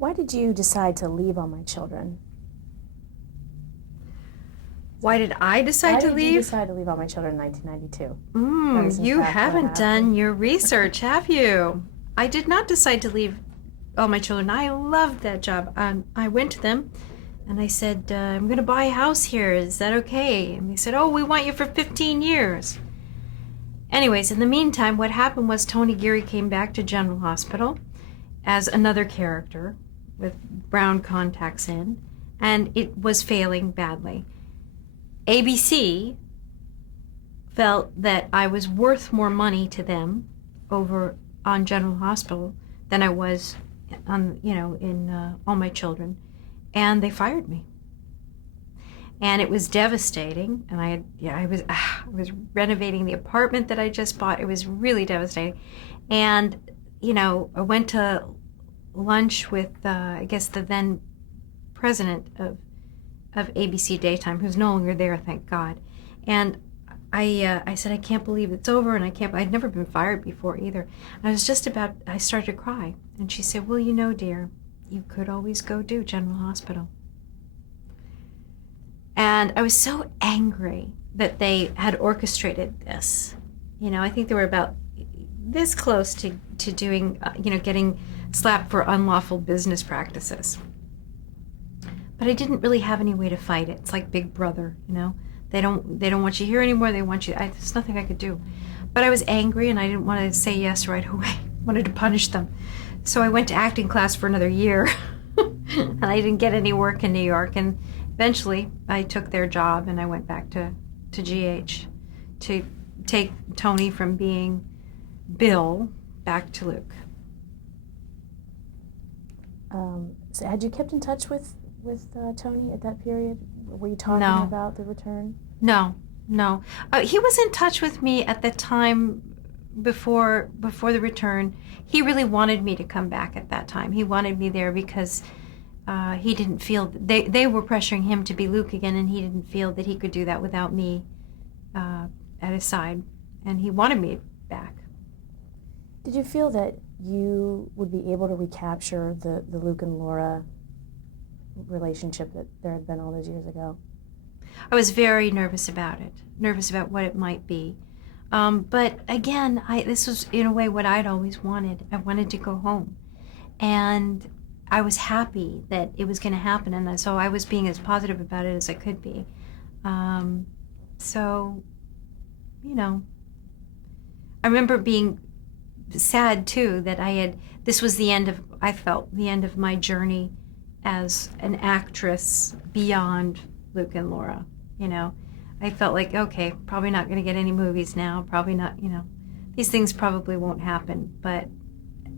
Why did you decide to leave All My Children? Why did I decide to Why did you leave? decide to leave All My Children in 1992? That is in You fact what haven't done happened. your research, have you? I did not decide to leave All My Children. I loved that job. I went to them and I said, I'm going to buy a house here. Is that okay? And they said, oh, we want you for 15 years. Anyways, in the meantime, what happened was Tony Geary came back to General Hospital as another character with brown contacts in, and it was failing badly. ABC felt that I was worth more money to them over on General Hospital than I was on, in All My Children, and they fired me. And it was devastating. And I was renovating the apartment that I just bought. It was really devastating. And I went to lunch with I guess the then president of ABC Daytime, who's no longer there, thank God. And I said, I can't believe it's over, and I'd never been fired before either. And I started to cry. And she said, well, dear, you could always go do General Hospital. And I was so angry that they had orchestrated this. I think they were about this close to doing, getting slapped for unlawful business practices. But I didn't really have any way to fight it. It's like Big Brother, They don't want you here anymore. They want you. There's nothing I could do. But I was angry and I didn't want to say yes right away. I wanted to punish them. So I went to acting class for another year. And I didn't get any work in New York. And eventually I took their job and I went back to GH to take Tony from being Bill back to Luke. So had you kept in touch with Tony at that period? Were you talking No. about the return? No. He was in touch with me at the time before the return. He really wanted me to come back at that time. He wanted me there because he didn't feel they were pressuring him to be Luke again, and he didn't feel that he could do that without me at his side, and he wanted me back. Did you feel that you would be able to recapture the Luke and Laura relationship that there had been all those years ago? I was very nervous about it, nervous about what it might be. But again, this was in a way what I'd always wanted. I wanted to go home. And I was happy that it was going to happen. And so I was being as positive about it as I could be. So, I remember being sad too that this was I felt the end of my journey as an actress beyond Luke and Laura. I felt like, okay, probably not going to get any movies now, probably not, these things probably won't happen, but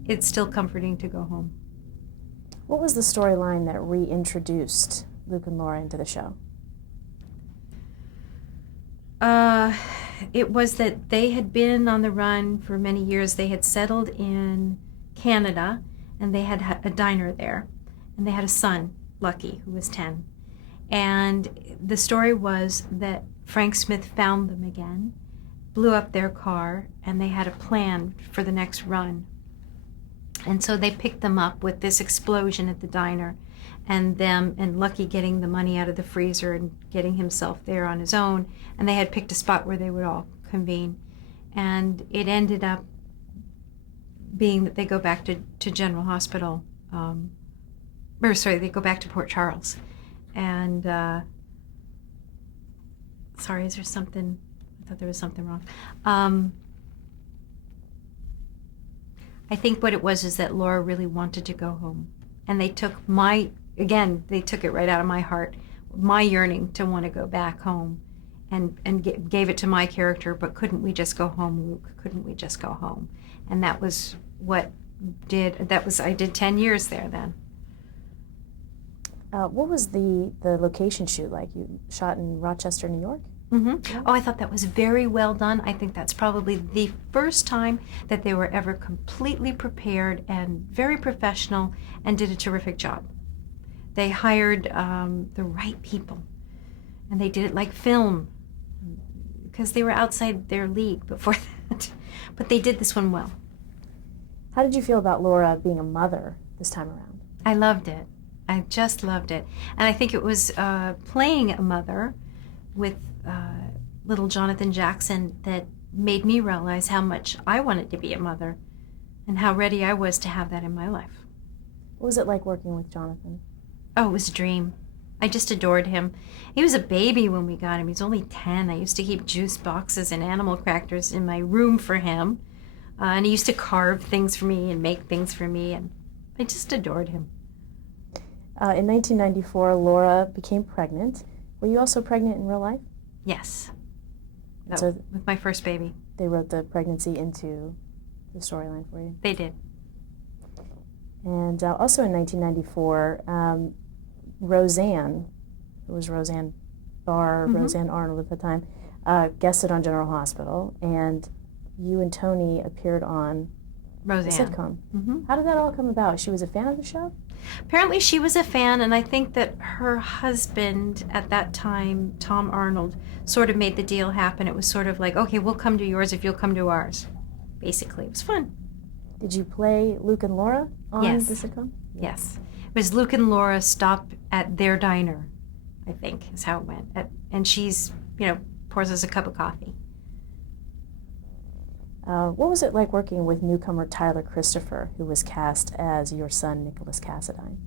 it's still comforting to go home. What was the storyline that reintroduced Luke and Laura into the show? It was that they had been on the run for many years. They had settled in Canada, and they had a diner there, and they had a son, Lucky, who was 10. And the story was that Frank Smith found them again, blew up their car, and they had a plan for the next run. And so they picked them up with this explosion at the diner, and Lucky getting the money out of the freezer and getting himself there on his own. And they had picked a spot where they would all convene. And it ended up being that they go back to General Hospital, they go back to Port Charles. And, sorry, is there something? I thought there was something wrong. I think what it was is that Laura really wanted to go home. And they took they took it right out of my heart, my yearning to want to go back home, and gave it to my character, but couldn't we just go home, Luke? Couldn't we just go home? And that was I did 10 years there then. What was the location shoot like? You shot in Rochester, New York? Mm-hmm. Oh, I thought that was very well done. I think that's probably the first time that they were ever completely prepared and very professional and did a terrific job. They hired the right people, and they did it like film because they were outside their league before that. But they did this one well. How did you feel about Laura being a mother this time around? I loved it. I just loved it. And I think it was playing a mother with little Jonathan Jackson that made me realize how much I wanted to be a mother and how ready I was to have that in my life. What was it like working with Jonathan? Oh, it was a dream. I just adored him. He was a baby when we got him. He was only 10. I used to keep juice boxes and animal crackers in my room for him. And he used to carve things for me and make things for me. And I just adored him. In 1994, Laura became pregnant. Were you also pregnant in real life? Yes. So with my first baby. They wrote the pregnancy into the storyline for you? They did. And also in 1994, Roseanne, who was Roseanne Barr, Roseanne Arnold at the time, guested on General Hospital, and you and Tony appeared on Roseanne. the sitcom. How did that all come about? She was a fan of the show? Apparently she was a fan, and I think that her husband at that time, Tom Arnold, sort of made the deal happen. It was sort of like, okay, we'll come to yours if you'll come to ours. Basically, it was fun. Did you play Luke and Laura on the sitcom? Yes. It was Luke and Laura stop at their diner, I think, is how it went. And she's, pours us a cup of coffee. What was it like working with newcomer Tyler Christopher, who was cast as your son, Nicholas Cassadine?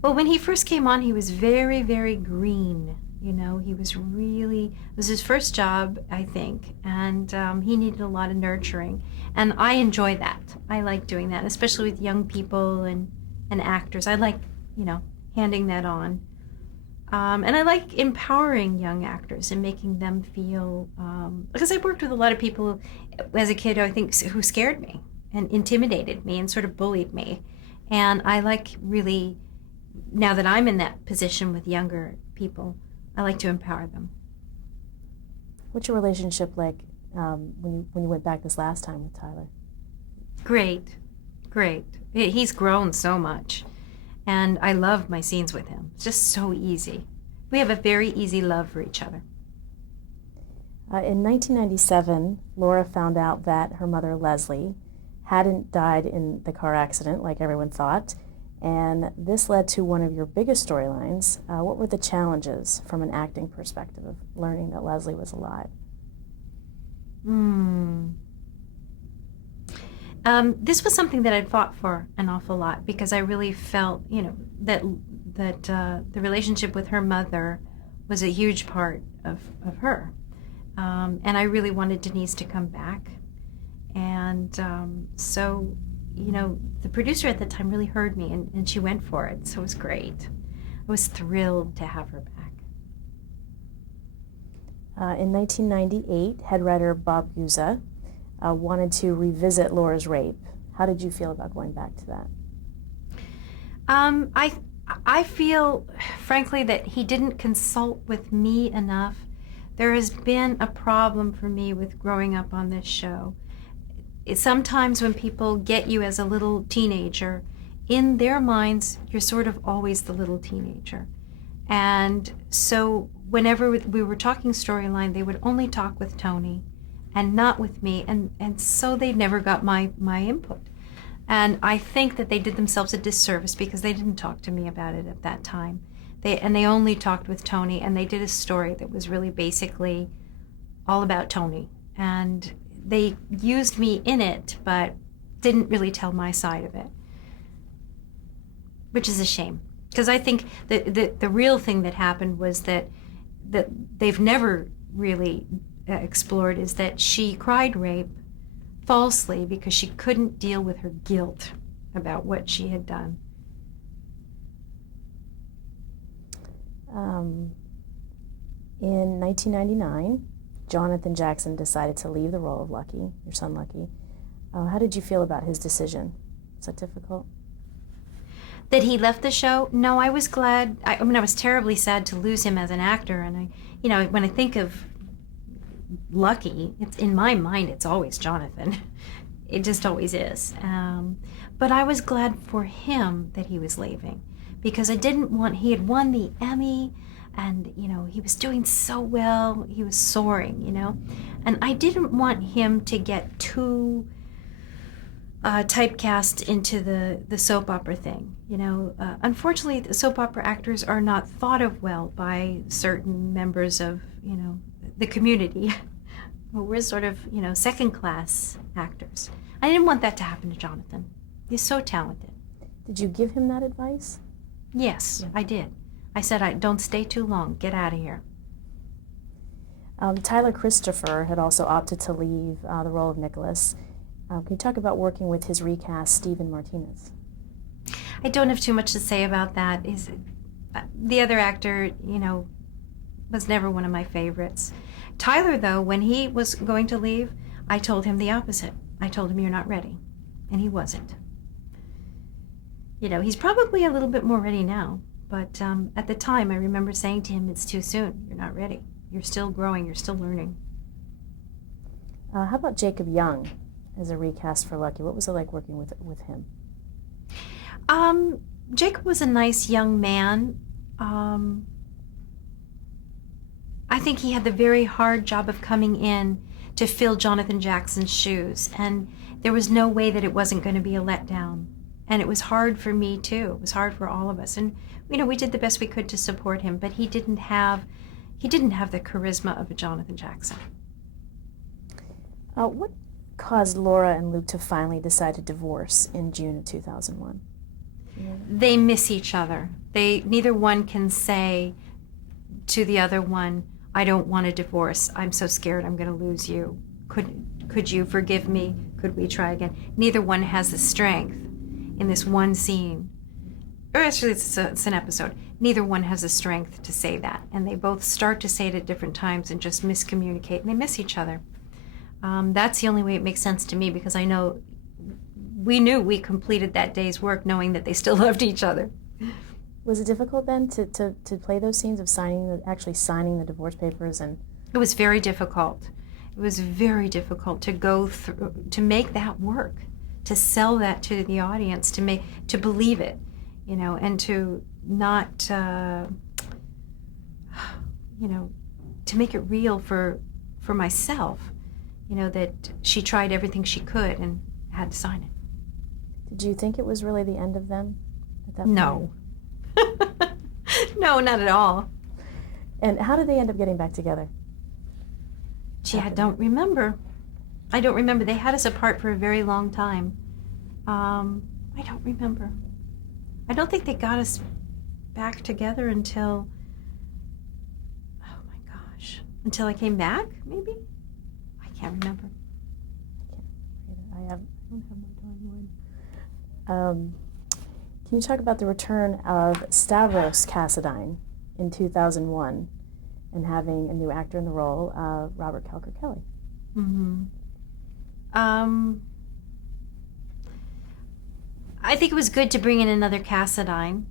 Well, when he first came on, he was very, very green. He was really, it was his first job, I think, and he needed a lot of nurturing. And I enjoy that. I like doing that, especially with young people and actors. I like, handing that on. And I like empowering young actors and making them feel, because I worked with a lot of people as a kid, I think, who scared me and intimidated me and sort of bullied me. And I like really, now that I'm in that position with younger people, I like to empower them. What's your relationship like when you went back this last time with Tyler? Great. He's grown so much. And I love my scenes with him. It's just so easy. We have a very easy love for each other. In 1997, Laura found out that her mother, Leslie, hadn't died in the car accident like everyone thought, and this led to one of your biggest storylines. What were the challenges from an acting perspective of learning that Leslie was alive? This was something that I'd fought for an awful lot because I really felt, that the relationship with her mother was a huge part of her. And I really wanted Denise to come back. And so, the producer at the time really heard me and she went for it. So it was great. I was thrilled to have her back. In 1998, head writer Bob Guza wanted to revisit Laura's rape. How did you feel about going back to that? I feel, frankly, that he didn't consult with me enough. There has been a problem for me with growing up on this show. Sometimes when people get you as a little teenager, in their minds, you're sort of always the little teenager. And so whenever we were talking storyline, they would only talk with Tony and not with me, and so they never got my input. And I think that they did themselves a disservice because they didn't talk to me about it at that time. They only talked with Tony, and they did a story that was really basically all about Tony. And they used me in it, but didn't really tell my side of it, which is a shame. Because I think the real thing that happened was that they've never really explored is that she cried rape falsely because she couldn't deal with her guilt about what she had done. In 1999, Jonathan Jackson decided to leave the role of Lucky, your son Lucky. How did you feel about his decision? Was that difficult? That he left the show? No, I was glad. I was terribly sad to lose him as an actor. And when I think of Lucky, it's in my mind, it's always Jonathan. It just always is. But I was glad for him that he was leaving because I didn't want, he had won the Emmy and, he was doing so well. He was soaring, and I didn't want him to get too typecast into the soap opera thing. Unfortunately, the soap opera actors are not thought of well by certain members of, the community. We're sort of, second-class actors. I didn't want that to happen to Jonathan. He's so talented. Did you give him that advice? Yes, yeah. I did. I said, don't stay too long. Get out of here. Tyler Christopher had also opted to leave the role of Nicholas. Can you talk about working with his recast, Stephen Martinez? I don't have too much to say about that. The other actor, was never one of my favorites. Tyler, though, when he was going to leave, I told him the opposite. I told him, you're not ready. And he wasn't. He's probably a little bit more ready now. But at the time, I remember saying to him, it's too soon. You're not ready. You're still growing. You're still learning. How about Jacob Young as a recast for Lucky? What was it like working with him? Jacob was a nice young man. I think he had the very hard job of coming in to fill Jonathan Jackson's shoes, and there was no way that it wasn't going to be a letdown. And it was hard for me too. It was hard for all of us, and we did the best we could to support him, but he didn't have the charisma of a Jonathan Jackson. What caused Laura and Luke to finally decide to divorce in June of 2001? Yeah. They miss each other. Neither one can say to the other one, I don't want a divorce. I'm so scared I'm going to lose you. Could you forgive me? Could we try again? Neither one has the strength in this one scene. Or actually, it's an episode. Neither one has the strength to say that. And they both start to say it at different times and just miscommunicate. And they miss each other. That's the only way it makes sense to me, because I know we knew we completed that day's work knowing that they still loved each other. Was it difficult then to play those scenes of actually signing the divorce papers? And it was very difficult. It was very difficult to go through, to make that work, to sell that to the audience, to believe it, and to not, to make it real for myself, that she tried everything she could and had to sign it. Did you think it was really the end of them at that point? No. No, not at all. And how did they end up getting back together? Gee, I don't remember. I don't remember. They had us apart for a very long time. I don't remember. I don't think they got us back together until, oh my gosh, until I came back, maybe? I can't remember. I don't have my timeline. Can you talk about the return of Stavros Cassadine in 2001 and having a new actor in the role, Robert Kelker Kelly? Mm-hmm. I think it was good to bring in another Cassadine,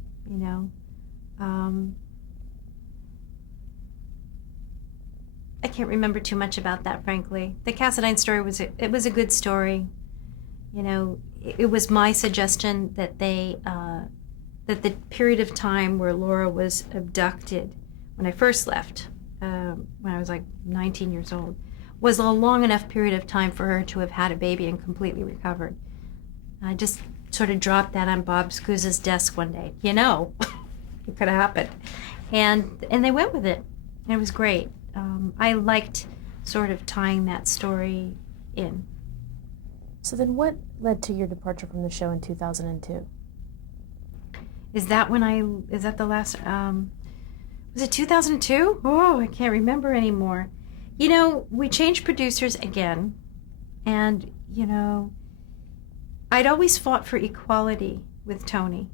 I can't remember too much about that, frankly. The Cassadine story was a good story. It was my suggestion that that the period of time where Laura was abducted when I first left, when I was like 19 years old, was a long enough period of time for her to have had a baby and completely recovered. I just sort of dropped that on Bob Scusa's desk one day. It could have happened. And they went with it. And it was great. I liked sort of tying that story in. So then what led to your departure from the show in 2002? Is that the last, was it 2002? Oh, I can't remember anymore. We changed producers again, and, I'd always fought for equality with Tony.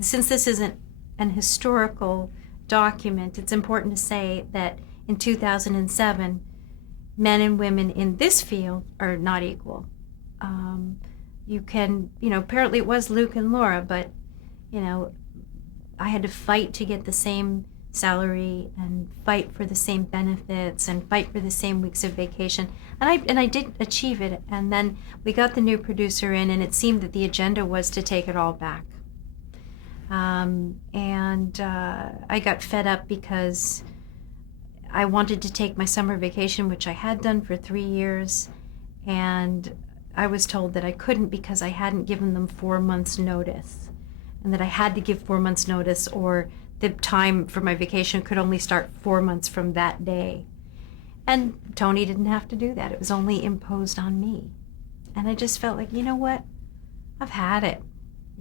Since this isn't an historical document, it's important to say that in 2007, men and women in this field are not equal. You can, apparently it was Luke and Laura, but, I had to fight to get the same salary and fight for the same benefits and fight for the same weeks of vacation. And I did achieve it. And then we got the new producer in, and it seemed that the agenda was to take it all back. I got fed up because I wanted to take my summer vacation, which I had done for 3 years, and I was told that I couldn't because I hadn't given them 4 months notice, and that I had to give 4 months notice, or the time for my vacation could only start 4 months from that day. And Tony didn't have to do that. It was only imposed on me. And I just felt like, you know what? I've had it.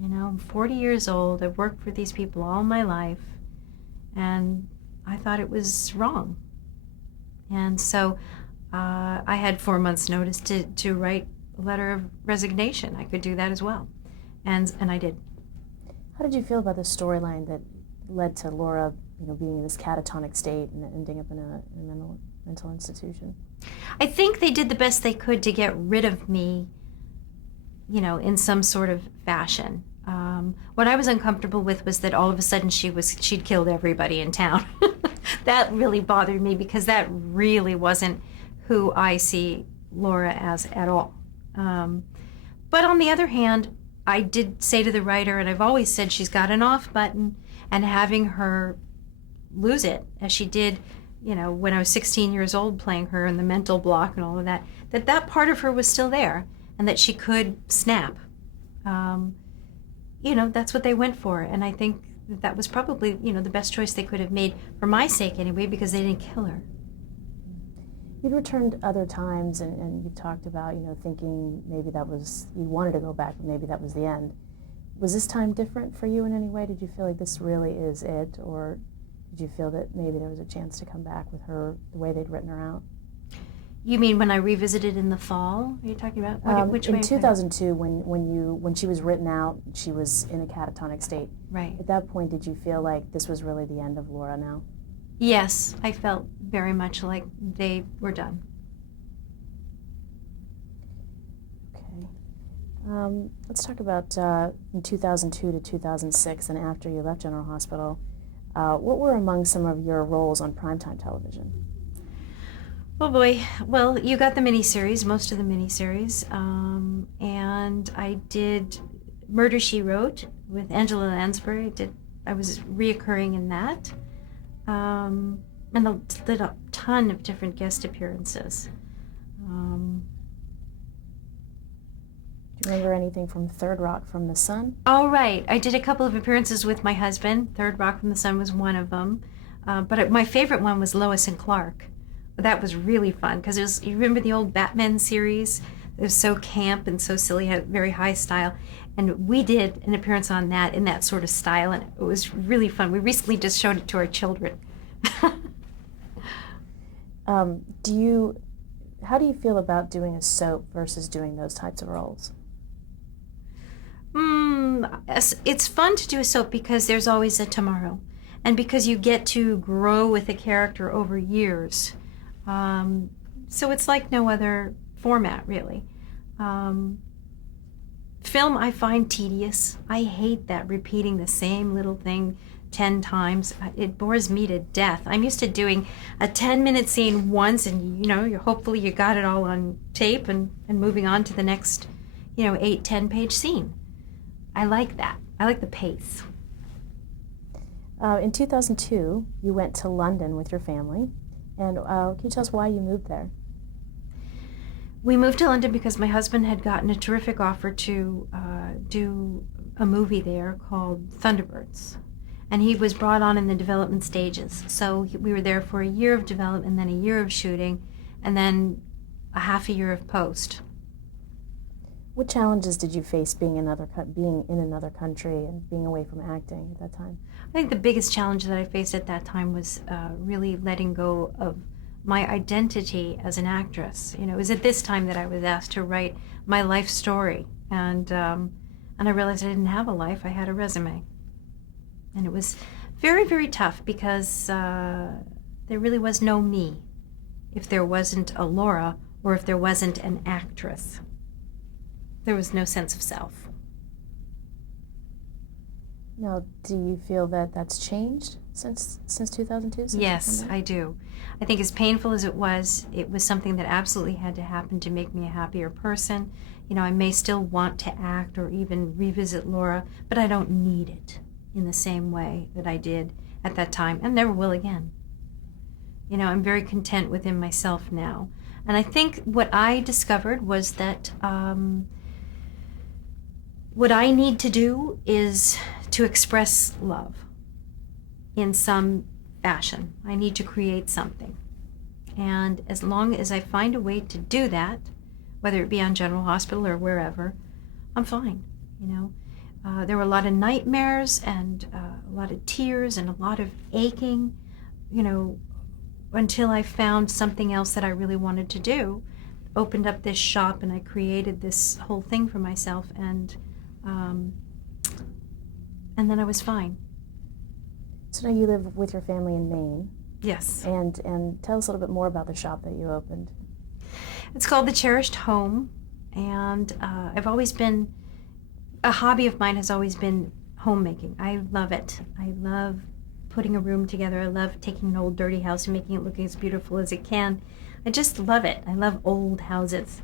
I'm 40 years old. I've worked for these people all my life. And I thought it was wrong. And so I had 4 months notice to write a letter of resignation. I could do that as well. And I did. How did you feel about the storyline that led to Laura, being in this catatonic state and ending up in a mental institution? I think they did the best they could to get rid of me, in some sort of fashion. What I was uncomfortable with was that all of a sudden she'd killed everybody in town. That really bothered me because that really wasn't who I see Laura as at all. But on the other hand, I did say to the writer, and I've always said she's got an off button, and having her lose it, as she did, when I was 16 years old playing her in the mental block and all of that, that part of her was still there, and that she could snap. That's what they went for, and I think that was probably, the best choice they could have made, for my sake anyway, because they didn't kill her. You'd returned other times, and you talked about, thinking maybe that was, you wanted to go back, but maybe that was the end. Was this time different for you in any way? Did you feel like this really is it, or did you feel that maybe there was a chance to come back with her the way they'd written her out? You mean when I revisited in the fall? Are you talking about which way? In 2002, when she was written out, she was in a catatonic state. Right. At that point, did you feel like this was really the end of Laura now? Yes, I felt very much like they were done. Okay. Let's talk about from 2002 to 2006 and after you left General Hospital. What were among some of your roles on primetime television? Oh boy. Well, you got the miniseries, most of the miniseries. And I did Murder, She Wrote with Angela Lansbury. I was reoccurring in that. And I did a ton of different guest appearances. Do you remember anything from Third Rock from the Sun? Oh, right. I did a couple of appearances with my husband. Third Rock from the Sun was one of them. But my favorite one was Lois and Clark. That was really fun because you remember the old Batman series? It was so camp and so silly, had very high style. And we did an appearance on that in that sort of style, and it was really fun. We recently just showed it to our children. How do you feel about doing a soap versus doing those types of roles? It's fun to do a soap because there's always a tomorrow, and because you get to grow with a character over years. So it's like no other format, really. Film I find tedious. I hate that repeating the same little thing 10 times. It bores me to death. I'm used to doing a 10-minute scene once, and hopefully you got it all on tape and moving on to the next 8-10 page scene. I like that. I like the pace. In 2002, you went to London with your family, and can you tell us why you moved there? We moved to London because my husband had gotten a terrific offer to do a movie there called Thunderbirds. And he was brought on in the development stages. So we were there for a year of development, and then a year of shooting, and then a half a year of post. What challenges did you face being in another country and being away from acting at that time? I think the biggest challenge that I faced at that time was really letting go of my identity as an actress. It was at this time that I was asked to write my life story, and I realized I didn't have a life. I had a resume, and it was very, very tough because there really was no me if there wasn't a Laura or if there wasn't an actress. There was no sense of self. Now, do you feel that that's changed since 2002? Yes, I do. I think as painful as it was something that absolutely had to happen to make me a happier person. I may still want to act or even revisit Laura, but I don't need it in the same way that I did at that time, and never will again. I'm very content within myself now. And I think what I discovered was that what I need to do is to express love in some fashion. I need to create something. And as long as I find a way to do that, whether it be on General Hospital or wherever, I'm fine, you know. There were a lot of nightmares and a lot of tears and a lot of aching, you know, until I found something else that I really wanted to do. Opened up this shop and I created this whole thing for myself, and then I was fine. So now you live with your family in Maine. Yes. And tell us a little bit more about the shop that you opened. It's called The Cherished Home, and I've always been, a hobby of mine has always been homemaking. I love it. I love putting a room together. I love taking an old dirty house and making it look as beautiful as it can. I just love it. I love old houses.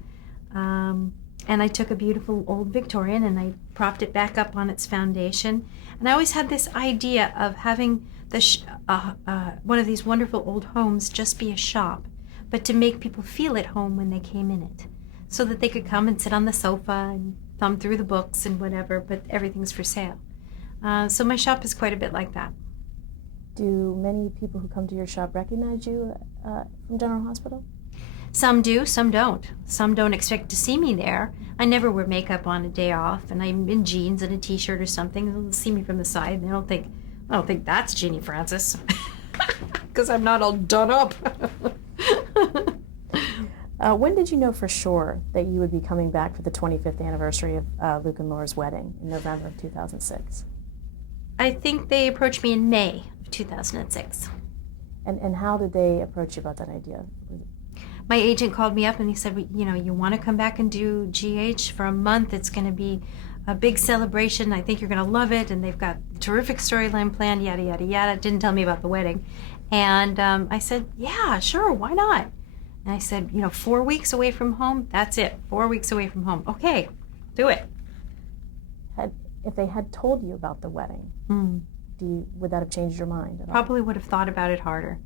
And I took a beautiful old Victorian and I propped it back up on its foundation. And I always had this idea of having one of these wonderful old homes just be a shop, but to make people feel at home when they came in it, so that they could come and sit on the sofa and thumb through the books and whatever, but everything's for sale. So my shop is quite a bit like that. Do many people who come to your shop recognize you from General Hospital? Some do, some don't. Some don't expect to see me there. I never wear makeup on a day off, and I'm in jeans and a t-shirt or something. They'll see me from the side, and I don't think that's Genie Francis, because I'm not all done up. When did you know for sure that you would be coming back for the 25th anniversary of Luke and Laura's wedding in November of 2006? I think they approached me in May of 2006. And how did they approach you about that idea? My agent called me up and he said, you know, you want to come back and do GH for a month? It's going to be a big celebration. I think you're going to love it. And they've got a terrific storyline planned, yada, yada, yada. Didn't tell me about the wedding. And I said, yeah, sure, why not? And I said, you know, 4 weeks away from home, that's it. 4 weeks away from home. Okay, do it. If they had told you about the wedding, would that have changed your mind at all? Probably would have thought about it harder.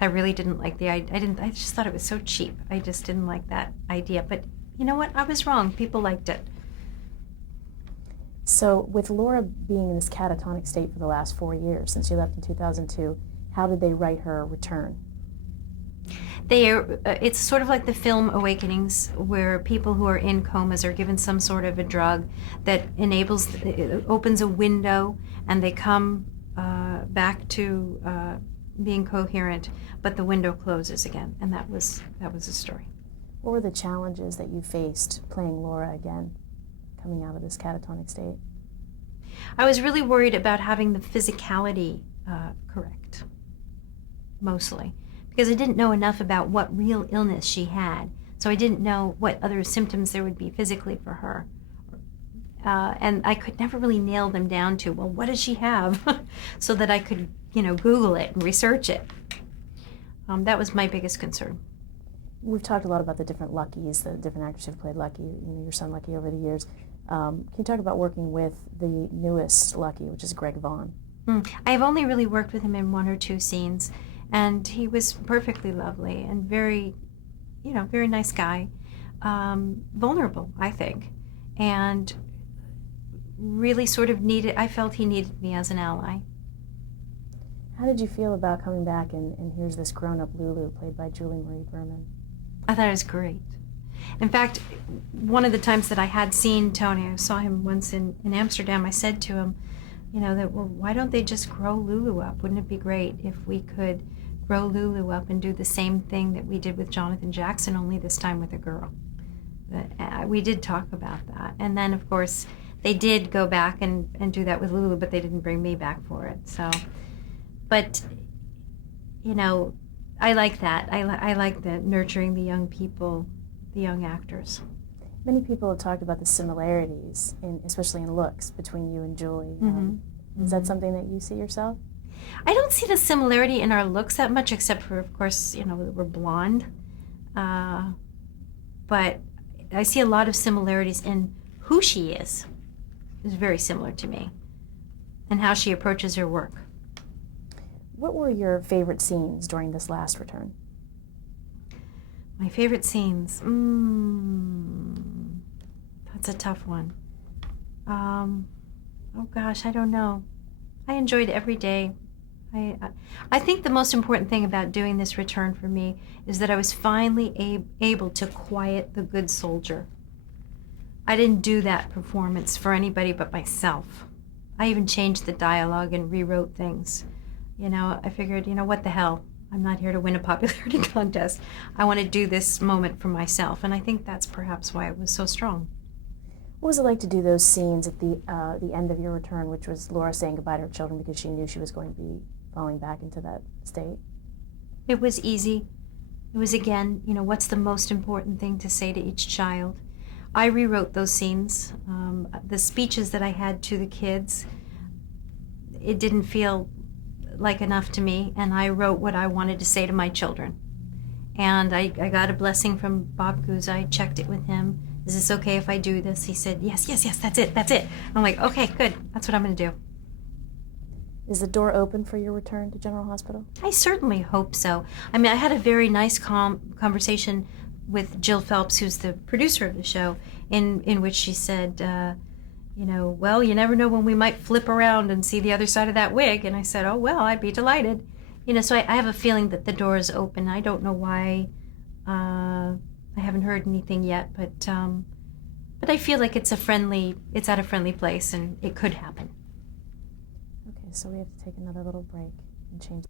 I really didn't like the idea. I just thought it was so cheap. I just didn't like that idea. But you know what? I was wrong. People liked it. So with Laura being in this catatonic state for the last 4 years, since you left in 2002, how did they write her return? It's sort of like the film Awakenings, where people who are in comas are given some sort of a drug that opens a window, and they come back to being coherent, but the window closes again, and that was the story. What were the challenges that you faced playing Laura again, coming out of this catatonic state? I was really worried about having the physicality correct, mostly, because I didn't know enough about what real illness she had, so I didn't know what other symptoms there would be physically for her. And I could never really nail them down to, well, what does she have? So that I could, you know, Google it and research it. That was my biggest concern. We've talked a lot about the different Luckies, the different actors who've played Lucky, you know, your son Lucky over the years. Can you talk about working with the newest Lucky, which is Greg Vaughn? I've only really worked with him in 1 or 2 scenes, and he was perfectly lovely and very, you know, very nice guy. Vulnerable, I think, and really sort of I felt he needed me as an ally. How did you feel about coming back and here's this grown-up Lulu played by Julie Marie Berman? I thought it was great. In fact, one of the times that I had seen Tony, I saw him once in Amsterdam, I said to him, you know, that, well, why don't they just grow Lulu up? Wouldn't it be great if we could grow Lulu up and do the same thing that we did with Jonathan Jackson, only this time with a girl? We did talk about that. And then, of course, they did go back and do that with Lulu, but they didn't bring me back for it. So, but, you know, I like that. I like that, nurturing the young people, the young actors. Many people have talked about the similarities, especially in looks, between you and Julie. Is that something that you see yourself? I don't see the similarity in our looks that much, except for, of course, you know, we're blonde. But I see a lot of similarities in who she is. It's very similar to me, and how she approaches her work. What were your favorite scenes during this last return? My favorite scenes. That's a tough one. Oh gosh, I don't know. I enjoyed every day. I think the most important thing about doing this return for me is that I was finally able to quiet the good soldier. I didn't do that performance for anybody but myself. I even changed the dialogue and rewrote things. I figured, what the hell? I'm not here to win a popularity contest. I want to do this moment for myself, and I think that's perhaps why it was so strong. What was it like to do those scenes at the end of your return, which was Laura saying goodbye to her children because she knew she was going to be falling back into that state? It was easy. It was, again, what's the most important thing to say to each child? I rewrote those scenes. The speeches that I had to the kids, it didn't feel like enough to me, and I wrote what I wanted to say to my children. And I got a blessing from Bob Guza. I checked it with him. Is this okay if I do this? He said, yes, that's it. I'm like, okay, good. That's what I'm going to do. Is the door open for your return to General Hospital? I certainly hope so. I mean, I had a very nice conversation with Jill Phelps, who's the producer of the show, in which she said, well, you never know when we might flip around and see the other side of that wig. And I said, oh, well, I'd be delighted. So I have a feeling that the door is open. I don't know why. I haven't heard anything yet, but I feel like it's at a friendly place, and it could happen. Okay, so we have to take another little break and change.